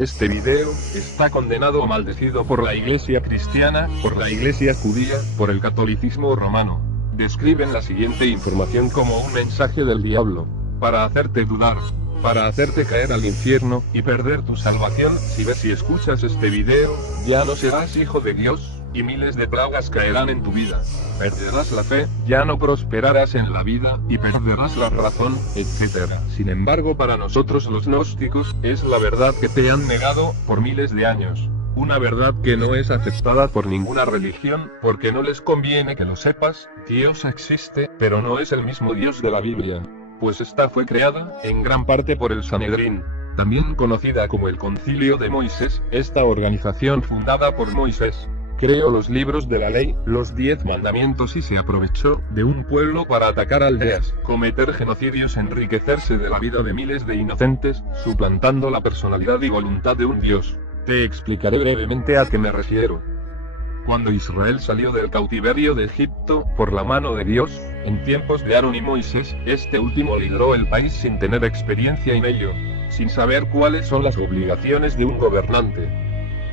Este video está condenado o maldecido por la Iglesia cristiana, por la Iglesia judía, por el catolicismo romano. Describen la siguiente información como un mensaje del diablo, para hacerte dudar, para hacerte caer al infierno, y perder tu salvación. Si ves y escuchas este video, ya no serás hijo de Dios, y miles de plagas caerán en tu vida. Perderás la fe, ya no prosperarás en la vida, y perderás la razón, etc. Sin embargo, para nosotros los gnósticos, es la verdad que te han negado, por miles de años. Una verdad que no es aceptada por ninguna religión, porque no les conviene que lo sepas. Dios existe, pero no es el mismo Dios de la Biblia. Pues esta fue creada, en gran parte por el Sanedrín, también conocida como el Concilio de Moisés. Esta organización fundada por Moisés creó los libros de la ley, los 10 mandamientos, y se aprovechó de un pueblo para atacar aldeas, cometer genocidios, enriquecerse de la vida de miles de inocentes, suplantando la personalidad y voluntad de un Dios. Te explicaré brevemente a qué me refiero. Cuando Israel salió del cautiverio de Egipto, por la mano de Dios, en tiempos de Aarón y Moisés, este último lideró el país sin tener experiencia en ello, sin saber cuáles son las obligaciones de un gobernante.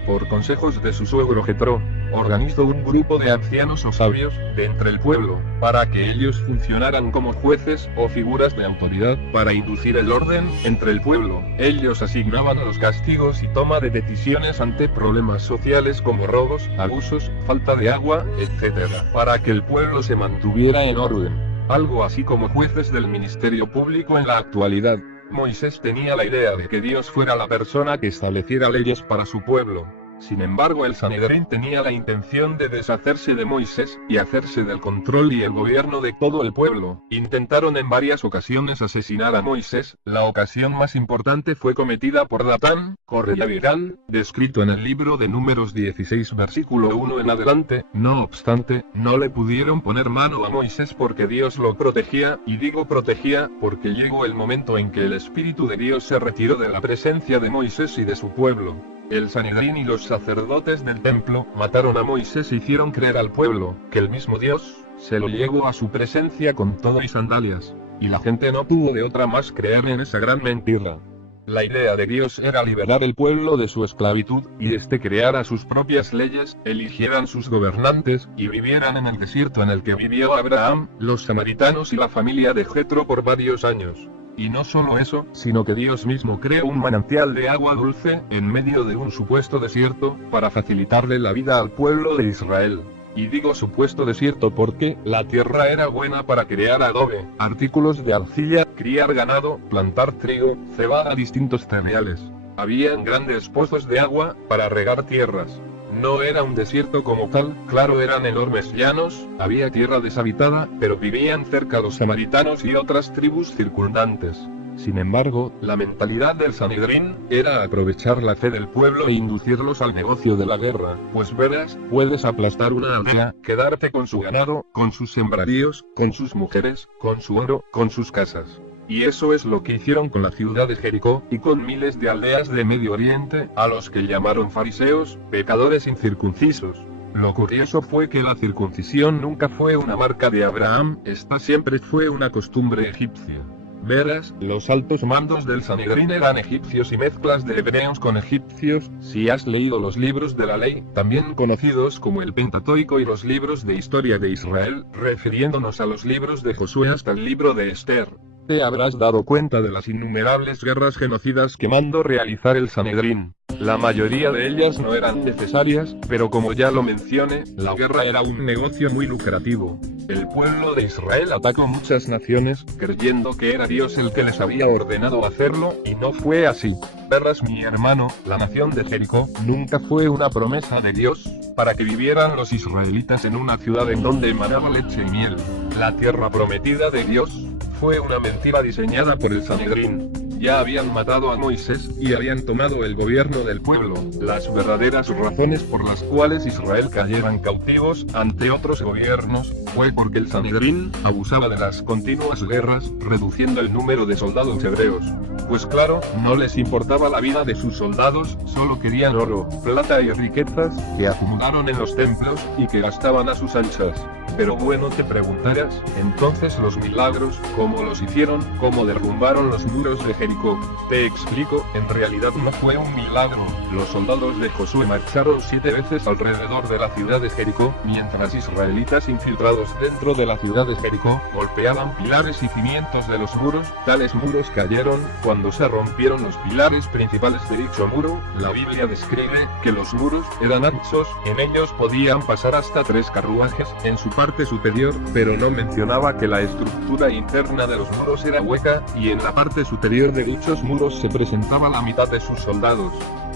Por consejos de su suegro Jetro, organizó un grupo de ancianos o sabios, de entre el pueblo, para que ellos funcionaran como jueces o figuras de autoridad, para inducir el orden entre el pueblo. Ellos asignaban los castigos y toma de decisiones ante problemas sociales como robos, abusos, falta de agua, etc., para que el pueblo se mantuviera en orden. Algo así como jueces del ministerio público en la actualidad. Moisés tenía la idea de que Dios fuera la persona que estableciera leyes para su pueblo. Sin embargo, el Sanedrín tenía la intención de deshacerse de Moisés, y hacerse del control y el gobierno de todo el pueblo. Intentaron en varias ocasiones asesinar a Moisés. La ocasión más importante fue cometida por Datán, Corre y Abirán, descrito en el libro de Números 16 versículo 1 en adelante. No obstante, no le pudieron poner mano a Moisés porque Dios lo protegía, y digo protegía, porque llegó el momento en que el Espíritu de Dios se retiró de la presencia de Moisés y de su pueblo. El Sanedrín y los sacerdotes del templo mataron a Moisés e hicieron creer al pueblo que el mismo Dios se lo llevó a su presencia con todo y sandalias, y la gente no tuvo de otra más creer en esa gran mentira. La idea de Dios era liberar el pueblo de su esclavitud, y creara sus propias leyes, eligieran sus gobernantes, y vivieran en el desierto en el que vivió Abraham, los samaritanos y la familia de Jetro por varios años. Y no solo eso, sino que Dios mismo creó un manantial de agua dulce, en medio de un supuesto desierto, para facilitarle la vida al pueblo de Israel. Y digo supuesto desierto porque la tierra era buena para crear adobe, artículos de arcilla, criar ganado, plantar trigo, cebada, distintos cereales. Habían grandes pozos de agua, para regar tierras. No era un desierto como tal, claro, eran enormes llanos, había tierra deshabitada, pero vivían cerca los samaritanos y otras tribus circundantes. Sin embargo, la mentalidad del Sanedrín era aprovechar la fe del pueblo e inducirlos al negocio de la guerra. Pues verás, puedes aplastar una aldea, quedarte con su ganado, con sus sembradíos, con sus mujeres, con su oro, con sus casas. Y eso es lo que hicieron con la ciudad de Jericó, y con miles de aldeas de Medio Oriente, a los que llamaron fariseos, pecadores incircuncisos. Lo curioso fue que la circuncisión nunca fue una marca de Abraham, esta siempre fue una costumbre egipcia. Verás, los altos mandos del Sanedrín eran egipcios y mezclas de hebreos con egipcios. Si has leído los libros de la ley, también conocidos como el Pentateuco, y los libros de historia de Israel, refiriéndonos a los libros de Josué hasta el libro de Esther, te habrás dado cuenta de las innumerables guerras genocidas que mandó realizar el Sanedrín. La mayoría de ellas no eran necesarias, pero como ya lo mencioné, la guerra era un negocio muy lucrativo. El pueblo de Israel atacó muchas naciones, creyendo que era Dios el que les había ordenado hacerlo, y no fue así. Verás, mi hermano, la nación de Jericó nunca fue una promesa de Dios, para que vivieran los israelitas en una ciudad en donde emanaba leche y miel. La tierra prometida de Dios fue una mentira diseñada por el Sanedrín. Ya habían matado a Moisés, y habían tomado el gobierno del pueblo. Las verdaderas razones por las cuales Israel cayeran cautivos ante otros gobiernos, fue porque el Sanedrín abusaba de las continuas guerras, reduciendo el número de soldados hebreos. Pues claro, no les importaba la vida de sus soldados, solo querían oro, plata y riquezas, que acumularon en los templos, y que gastaban a sus anchas. Pero bueno, te preguntarás, entonces los milagros, ¿cómo los hicieron? ¿Cómo derrumbaron los muros de Jericó? Jericó. Te explico, en realidad no fue un milagro. Los soldados de Josué marcharon 7 veces alrededor de la ciudad de Jericó, mientras israelitas infiltrados dentro de la ciudad de Jericó, golpeaban pilares y cimientos de los muros. Tales muros cayeron, cuando se rompieron los pilares principales de dicho muro. La Biblia describe que los muros eran anchos, en ellos podían pasar hasta 3 carruajes, en su parte superior, pero no mencionaba que la estructura interna de los muros era hueca, y en la parte superior de dichos muros se presentaba la mitad de sus soldados.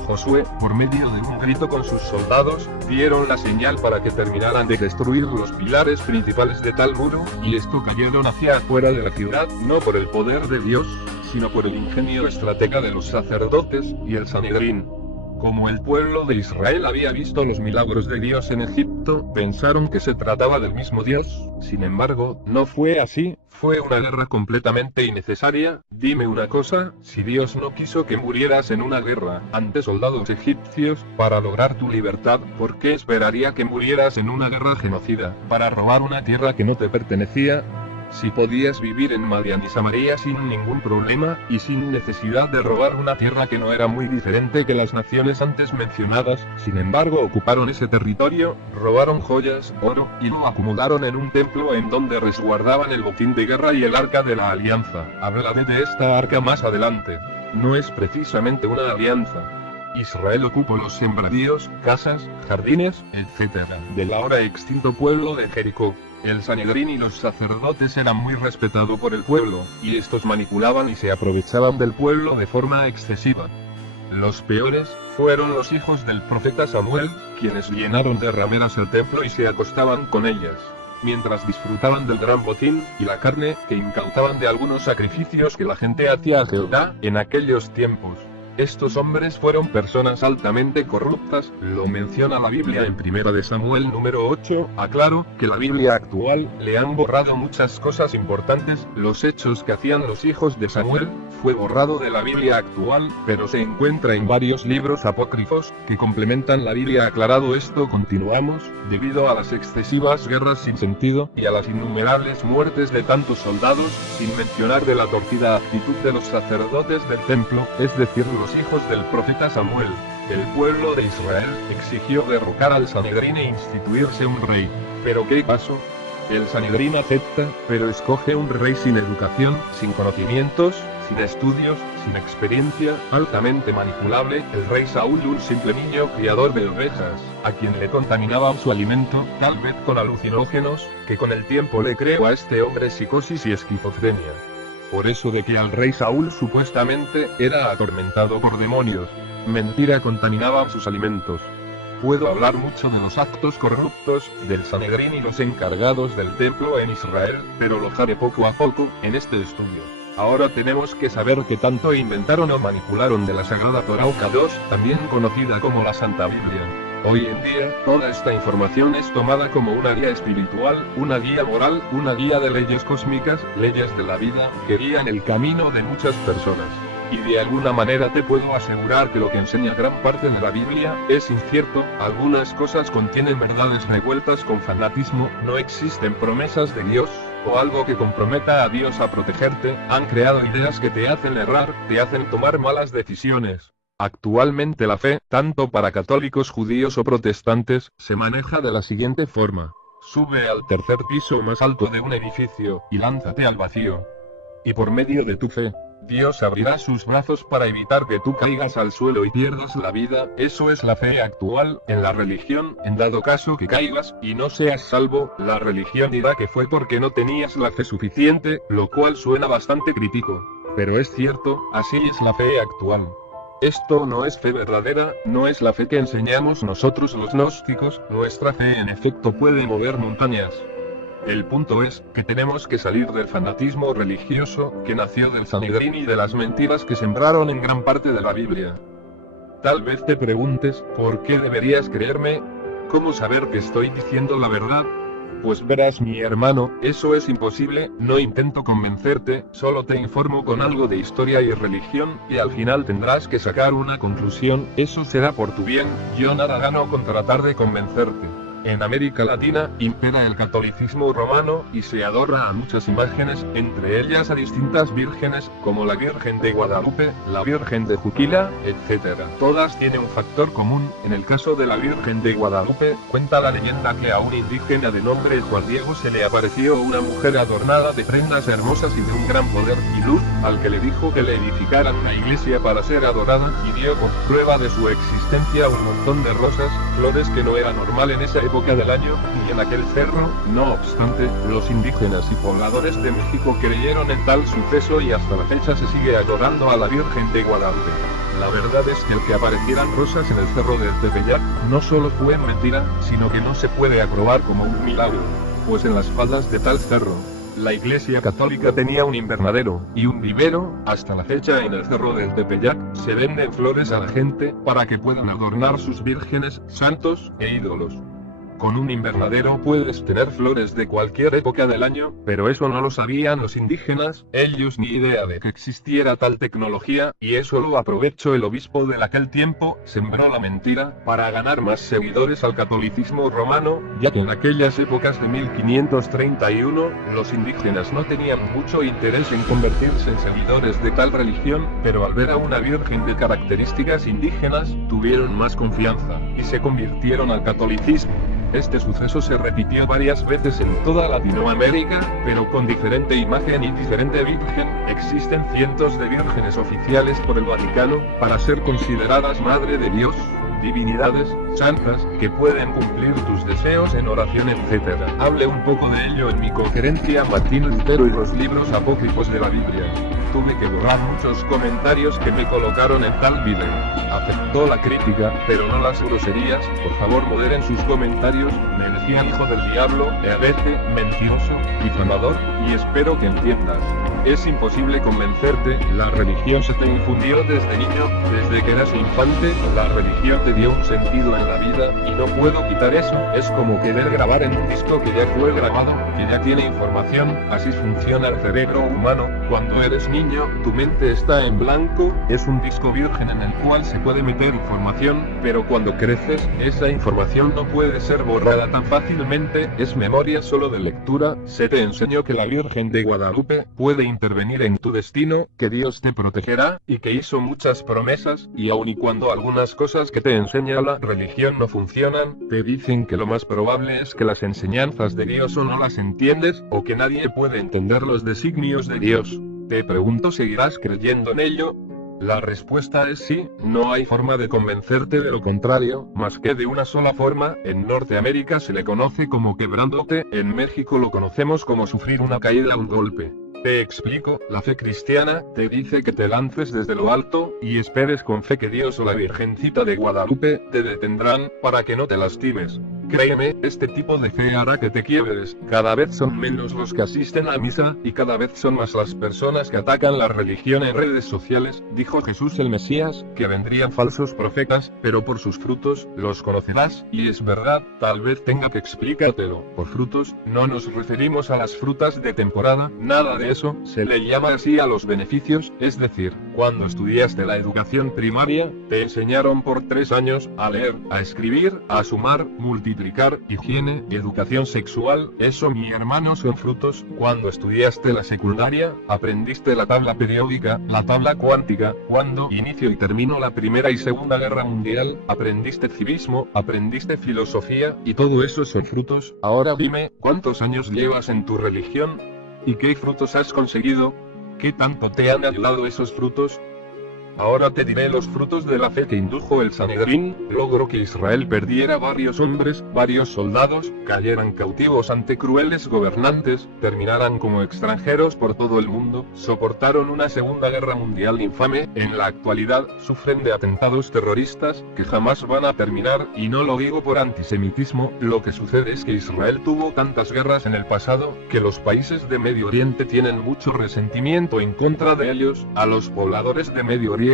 Josué, por medio de un grito con sus soldados, dieron la señal para que terminaran de destruir los pilares principales de tal muro, y estos cayeron hacia afuera de la ciudad, no por el poder de Dios, sino por el ingenio estratega de los sacerdotes y el Sanedrín. Como el pueblo de Israel había visto los milagros de Dios en Egipto, pensaron que se trataba del mismo Dios. Sin embargo, no fue así, fue una guerra completamente innecesaria. Dime una cosa, si Dios no quiso que murieras en una guerra ante soldados egipcios para lograr tu libertad, ¿por qué esperaría que murieras en una guerra genocida para robar una tierra que no te pertenecía? Si podías vivir en Madián y Samaria sin ningún problema, y sin necesidad de robar una tierra que no era muy diferente que las naciones antes mencionadas, sin embargo ocuparon ese territorio, robaron joyas, oro, y lo acumularon en un templo en donde resguardaban el botín de guerra y el arca de la alianza. Hablaré de esta arca más adelante. No es precisamente una alianza. Israel ocupó los sembradíos, casas, jardines, etc. del ahora extinto pueblo de Jericó. El Sanedrín y los sacerdotes eran muy respetados por el pueblo, y estos manipulaban y se aprovechaban del pueblo de forma excesiva. Los peores fueron los hijos del profeta Samuel, quienes llenaron de rameras el templo y se acostaban con ellas, mientras disfrutaban del gran botín y la carne que incautaban de algunos sacrificios que la gente hacía a Jehová en aquellos tiempos. Estos hombres fueron personas altamente corruptas, lo menciona la Biblia en 1 de Samuel número 8, aclaro que la Biblia actual le han borrado muchas cosas importantes, los hechos que hacían los hijos de Samuel, fue borrado de la Biblia actual, pero se encuentra en varios libros apócrifos, que complementan la Biblia. Aclarado esto, continuamos, debido a las excesivas guerras sin sentido, y a las innumerables muertes de tantos soldados, sin mencionar de la torcida actitud de los sacerdotes del templo, es decir, los hijos del profeta Samuel, el pueblo de Israel exigió derrocar al Sanedrín e instituirse un rey. ¿Pero qué pasó? El Sanedrín acepta, pero escoge un rey sin educación, sin conocimientos, sin estudios, sin experiencia, altamente manipulable, el rey Saúl, un simple niño criador de ovejas, a quien le contaminaban su alimento, tal vez con alucinógenos, que con el tiempo le creó a este hombre psicosis y esquizofrenia. Por eso de que al rey Saúl supuestamente era atormentado por demonios. Mentira, contaminaba sus alimentos. Puedo hablar mucho de los actos corruptos del Sanedrín y los encargados del templo en Israel, pero lo haré poco a poco en este estudio. Ahora tenemos que saber qué tanto inventaron o manipularon de la Sagrada Torá o Kadosh, también conocida como la Santa Biblia. Hoy en día, toda esta información es tomada como una guía espiritual, una guía moral, una guía de leyes cósmicas, leyes de la vida, que guían el camino de muchas personas. Y de alguna manera te puedo asegurar que lo que enseña gran parte de la Biblia es incierto, algunas cosas contienen verdades revueltas con fanatismo, no existen promesas de Dios, o algo que comprometa a Dios a protegerte, han creado ideas que te hacen errar, te hacen tomar malas decisiones. Actualmente la fe, tanto para católicos, judíos o protestantes, se maneja de la siguiente forma. Sube al tercer piso más alto de un edificio, y lánzate al vacío. Y por medio de tu fe, Dios abrirá sus brazos para evitar que tú caigas al suelo y pierdas la vida. Eso es la fe actual. En la religión, en dado caso que caigas y no seas salvo, la religión dirá que fue porque no tenías la fe suficiente, lo cual suena bastante crítico. Pero es cierto, así es la fe actual. Esto no es fe verdadera, no es la fe que enseñamos nosotros los gnósticos, nuestra fe en efecto puede mover montañas. El punto es, que tenemos que salir del fanatismo religioso, que nació del Sanedrín y de las mentiras que sembraron en gran parte de la Biblia. Tal vez te preguntes, ¿por qué deberías creerme? ¿Cómo saber que estoy diciendo la verdad? Pues verás, mi hermano, eso es imposible, no intento convencerte, solo te informo con algo de historia y religión, y al final tendrás que sacar una conclusión, eso será por tu bien, yo nada gano con tratar de convencerte. En América Latina, impera el catolicismo romano, y se adora a muchas imágenes, entre ellas a distintas vírgenes, como la Virgen de Guadalupe, la Virgen de Juquila, etc. Todas tienen un factor común. En el caso de la Virgen de Guadalupe, cuenta la leyenda que a un indígena de nombre Juan Diego se le apareció una mujer adornada de prendas hermosas y de un gran poder y luz, al que le dijo que le edificaran una iglesia para ser adorada, y dio por prueba de su existencia un montón de rosas, flores que no era normal en esa época del año, y en aquel cerro. No obstante, los indígenas y pobladores de México creyeron en tal suceso y hasta la fecha se sigue adorando a la Virgen de Guadalupe. La verdad es que el que aparecieran rosas en el cerro del Tepeyac, no solo fue mentira, sino que no se puede aprobar como un milagro. Pues en las faldas de tal cerro, la Iglesia Católica tenía un invernadero y un vivero. Hasta la fecha en el cerro del Tepeyac se venden flores a la gente para que puedan adornar sus vírgenes, santos e ídolos. Con un invernadero puedes tener flores de cualquier época del año, pero eso no lo sabían los indígenas, ellos ni idea de que existiera tal tecnología, y eso lo aprovechó el obispo de aquel tiempo, sembró la mentira, para ganar más seguidores al catolicismo romano, ya que en aquellas épocas de 1531, los indígenas no tenían mucho interés en convertirse en seguidores de tal religión, pero al ver a una virgen de características indígenas, tuvieron más confianza, y se convirtieron al catolicismo. Este suceso se repitió varias veces en toda Latinoamérica, pero con diferente imagen y diferente virgen. Existen cientos de vírgenes oficiales por el Vaticano, para ser consideradas Madre de Dios, divinidades, santas, que pueden cumplir tus deseos en oración, etc. Hablé un poco de ello en mi conferencia Martín Lutero y los libros apócrifos de la Biblia. Tuve que borrar muchos comentarios que me colocaron en tal video. Aceptó la crítica, pero no las groserías. Por favor moderen sus comentarios. Me decían hijo del diablo, hereje, mentiroso, difamador, y espero que entiendas. Es imposible convencerte, la religión se te infundió desde niño, desde que eras infante, la religión te dio un sentido en la vida, y no puedo quitar eso. Es como querer grabar en un disco que ya fue grabado, que ya tiene información. Así funciona el cerebro humano. Cuando eres niño, tu mente está en blanco, es un disco virgen en el cual se puede meter información, pero cuando creces, esa información no puede ser borrada tan fácilmente, es memoria solo de lectura. Se te enseñó que la Virgen de Guadalupe puede intervenir en tu destino, que Dios te protegerá, y que hizo muchas promesas, y aun y cuando algunas cosas que te enseña la religión no funcionan, te dicen que lo más probable es que las enseñanzas de Dios o no las entiendes, o que nadie puede entender los designios de Dios. Te pregunto, ¿seguirás creyendo en ello? La respuesta es sí, no hay forma de convencerte de lo contrario, más que de una sola forma. En Norteamérica se le conoce como quebrándote, en México lo conocemos como sufrir una caída, un golpe. Te explico, la fe cristiana te dice que te lances desde lo alto, y esperes con fe que Dios o la Virgencita de Guadalupe te detendrán, para que no te lastimes. Créeme, este tipo de fe hará que te quiebres. Cada vez son menos los que asisten a misa, y cada vez son más las personas que atacan la religión en redes sociales. Dijo Jesús el Mesías, que vendrían falsos profetas, pero por sus frutos los conocerás, y es verdad, tal vez tenga que explicártelo. Por frutos, no nos referimos a las frutas de temporada, nada de eso, se le llama así a los beneficios, es decir, cuando estudiaste la educación primaria, te enseñaron por 3 años a leer, a escribir, a sumar, multiplicar, higiene, educación sexual. Eso, mi hermano, son frutos. Cuando estudiaste la secundaria, aprendiste la tabla periódica, la tabla cuántica. Cuando inició y terminó la Primera y Segunda Guerra Mundial, aprendiste civismo, aprendiste filosofía, y todo eso son frutos. Ahora dime, ¿cuántos años llevas en tu religión? ¿Y qué frutos has conseguido? ¿Qué tanto te han ayudado esos frutos? Ahora te diré los frutos de la fe que indujo el Sanedrín, logró que Israel perdiera varios hombres, varios soldados, cayeran cautivos ante crueles gobernantes, terminaran como extranjeros por todo el mundo, soportaron una Segunda Guerra Mundial infame, en la actualidad, sufren de atentados terroristas, que jamás van a terminar, y no lo digo por antisemitismo. Lo que sucede es que Israel tuvo tantas guerras en el pasado, que los países de Medio Oriente tienen mucho resentimiento en contra de ellos. A los pobladores de Medio Oriente,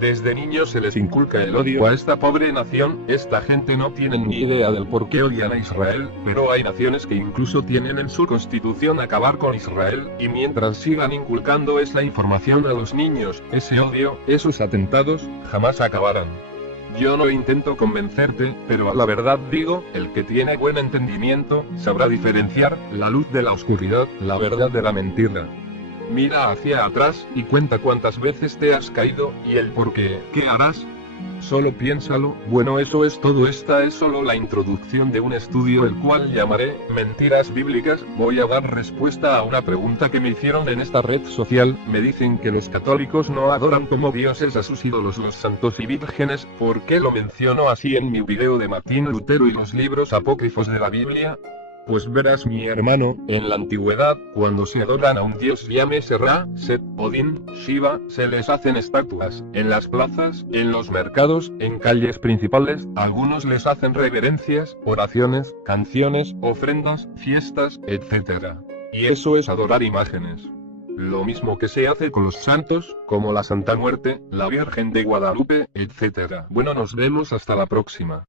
desde niños se les inculca el odio a esta pobre nación. Esta gente no tiene ni idea del por qué odian a Israel, pero hay naciones que incluso tienen en su constitución acabar con Israel, y mientras sigan inculcando esa información a los niños, ese odio, esos atentados, jamás acabarán. Yo no intento convencerte, pero a la verdad digo, el que tiene buen entendimiento, sabrá diferenciar la luz de la oscuridad, la verdad de la mentira. Mira hacia atrás, y cuenta cuántas veces te has caído, y el por qué. ¿Qué harás? Solo piénsalo. Bueno, eso es todo. Esta es solo la introducción de un estudio el cual llamaré Mentiras Bíblicas. Voy a dar respuesta a una pregunta que me hicieron en esta red social. Me dicen que los católicos no adoran como dioses a sus ídolos, los santos y vírgenes. ¿Por qué lo menciono así en mi video de Martín Lutero y los libros apócrifos de la Biblia? Pues verás, mi hermano, en la antigüedad, cuando se adoran a un dios, llámese Ra, Set, Odín, Shiva, se les hacen estatuas, en las plazas, en los mercados, en calles principales, algunos les hacen reverencias, oraciones, canciones, ofrendas, fiestas, etc. Y eso es adorar imágenes. Lo mismo que se hace con los santos, como la Santa Muerte, la Virgen de Guadalupe, etc. Bueno, nos vemos hasta la próxima.